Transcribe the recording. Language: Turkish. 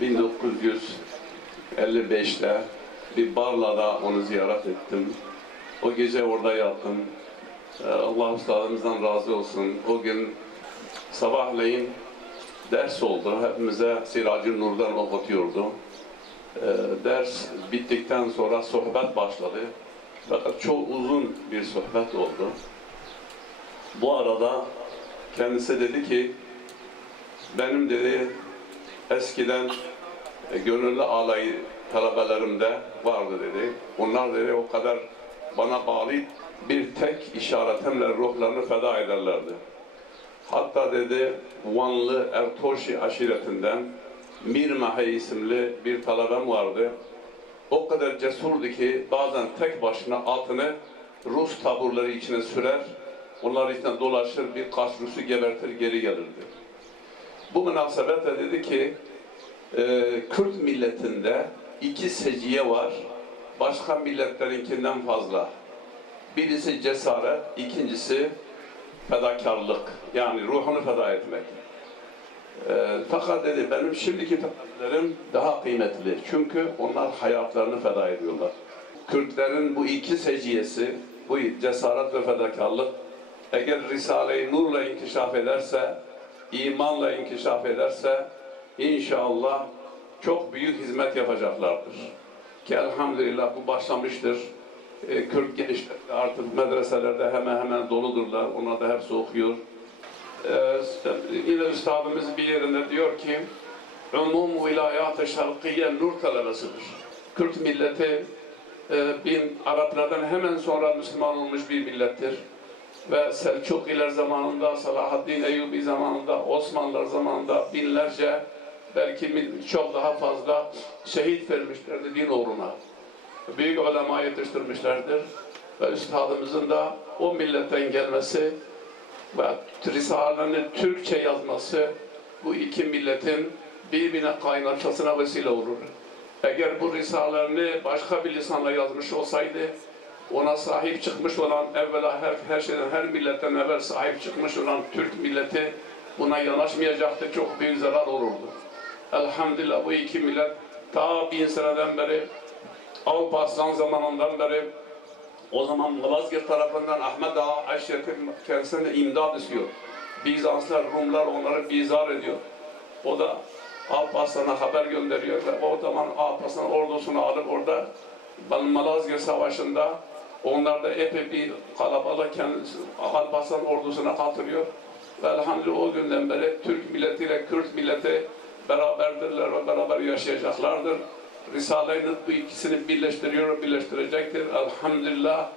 1955'te bir Barla'da onu ziyaret ettim. O gece orada yattım. Allah üstadımızdan razı olsun. O gün sabahleyin ders oldu. Hepimize Siracı Nur'dan okutuyordu. Ders bittikten sonra sohbet başladı. Fakat çok uzun bir sohbet oldu. Bu arada kendisi dedi ki, benim dedi eskiden gönüllü alayı talebelerimde vardı dedi. Onlar dedi o kadar bana bağlı, bir tek işaretimle ruhlarını feda ederlerdi. Hatta dedi Vanlı Ertoşi aşiretinden Mirmahe isimli bir talebem vardı. O kadar cesurdu ki bazen tek başına atını Rus taburları içine sürer, onlar içinden dolaşır, birkaç Rus'u gebertir, geri gelirdi. Bu münasebetle dedi ki, Kürt milletinde iki seciye var, başka milletlerinkinden fazla. Birisi cesaret, ikincisi fedakarlık, yani ruhunu feda etmek. Fakat dedi, benim şimdiki talebelerim daha kıymetli, çünkü onlar hayatlarını feda ediyorlar. Kürtlerin bu iki seciyesi, bu cesaret ve fedakarlık, eğer Risale-i Nur'la inkişaf ederse, imanla inkişaf ederse, İnşallah çok büyük hizmet yapacaklardır. Ki elhamdülillah bu başlamıştır. Kürt gençler artık medreselerde hemen doludurlar. Onlar da hepsi okuyor. Yine üstadımız bir yerinde diyor ki, Umum Vilayat-ı Şarkiye Nur talebesidir. Kürt milleti Araplardan hemen sonra Müslüman olmuş bir millettir. Ve Selçukliler zamanında, Salahaddin Eyyubi zamanında, Osmanlılar zamanında binlerce, belki çok daha fazla şehit vermişlerdir din uğruna. Büyük ulema yetiştirmişlerdir. Ve üstadımızın da o milletten gelmesi ve Risale'nin Türkçe yazması bu iki milletin birbirine kaynaşmasına vesile olur. Eğer bu Risale'ni başka bir lisanla yazmış olsaydı, ona sahip çıkmış olan, evvela her şeyden, her milletten evvel sahip çıkmış olan Türk milleti buna yanaşmayacaktı, çok büyük zarar olurdu. Elhamdülillah bu iki millet ta 1000 seneden beri, Alparslan zamanından beri, o zaman Malazgirt tarafından Ahmet Ağa aşiretin kendisine imdad istiyor. Bizanslar, Rumlar onları bizar ediyor. O da Alparslan'a haber gönderiyor ve o zaman Alparslan ordusunu alıp orada Malazgirt Savaşı'nda onlar da epey bir kalabalık Alparslan ordusuna katılıyor. Ve elhamdülillah o günden beri Türk milletiyle Kürt milleti beraberdirler ve beraber yaşayacaklardır. Risale-i Nur bu ikisini birleştiriyor, birleştirecektir. Elhamdülillah.